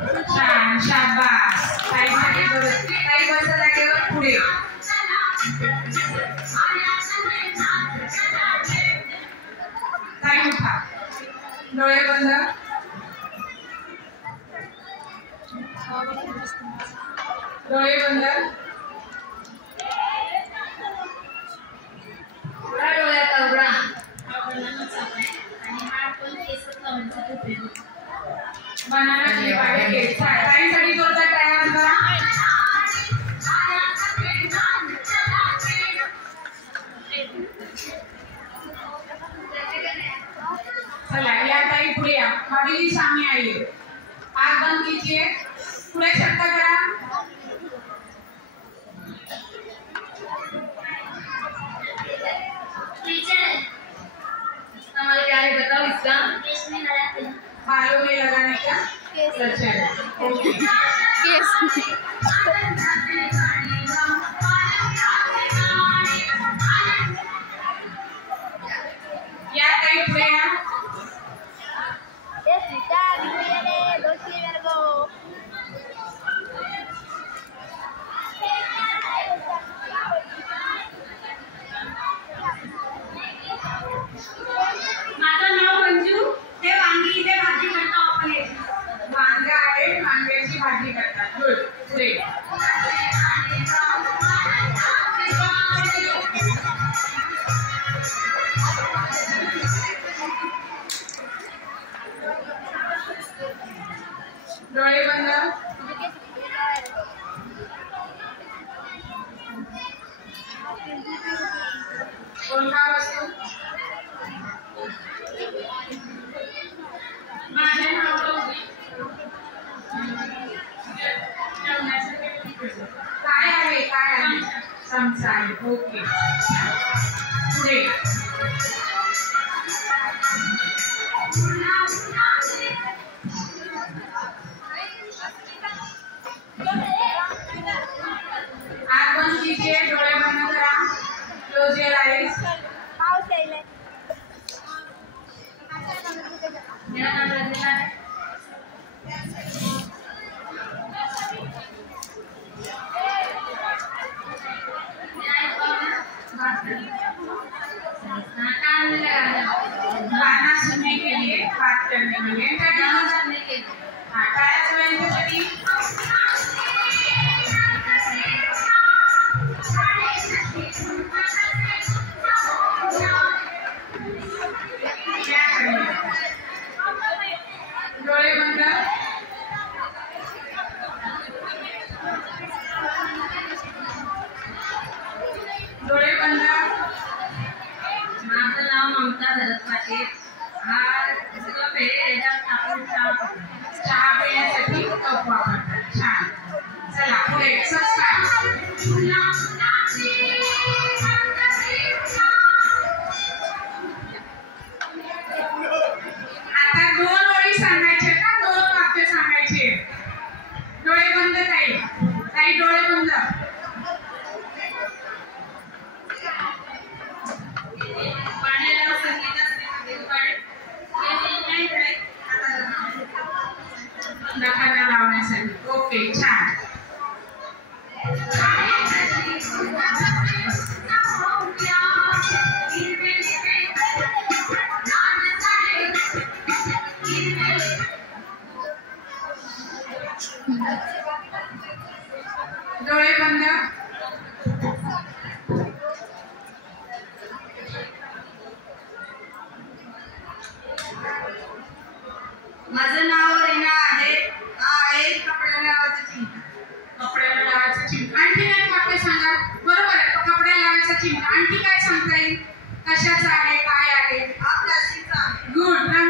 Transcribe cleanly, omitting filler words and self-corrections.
छान, शाबास. ताईसाठी ताई बसा जागेवर. पुढे ताई उठा. डोळे बंद. डोळे बंद. उघडा डोळ्यात उघडा. आणि हा पण केस लावण्यासाठी उपयोग होतो. मनाला क्लिप आहे केस. ताईसाठी जोरदार टाळ्या वाजवा. चला या ताई पुढे या. हवेली सामने आइए. आग बंद कीजिए. पुढे शब्द करा. टीचर हमारे क्या है बताओ इसका? केस में लगाते हैं. बालों में लगाने का लक्षण. ओके. या ताई पुढे या. माझं नाव मंजू. ते वांगी इथे भाजी करतो आपण. वांगा आहे. वांग्याची भाजी करतात. गुड. पुढे डोळे बंद. कोणता वस्तू? माझे नाव काय आहे? काय आहे? चमचा आहे. ओके. पुढे आग बंद कीजिए. डोळे बंद करा. Close your eyes. मेरा नाम रंजना है. गाना सुनने के लिए, बात करने के लिए. हाँ, टाळ्या वाजवण्यासाठी. डोळे बंद. डोळे बंद. माझं नाव ममता भरत पाटील. हा कप आहे. याच्यात आपण चहा पिण्यासाठी कप वापरतात. छान. चला पुढे संस्कार. आता 2 ओळी सांगायचे का 2 वाक्य सांगायचे? डोळे बंद ताई. ताई डोळे बंद. पाण्याला संगीत असते. नखांना लावण्यासाठी. ओके. छान. डोळे बंद. माझं नाव रीना आहे. हा आहे कपड्याला लावायचं चिमटा. कपड्याला लावायचं चिमटा. आणखी एक वाक्य सांगा. बरोबर आहे. कपड्याला लावायचा चिमटा. आणखी काय सांगता येईल? कशाचा आहे? काय आहे? हा प्लास्टिकचा आहे. गुड.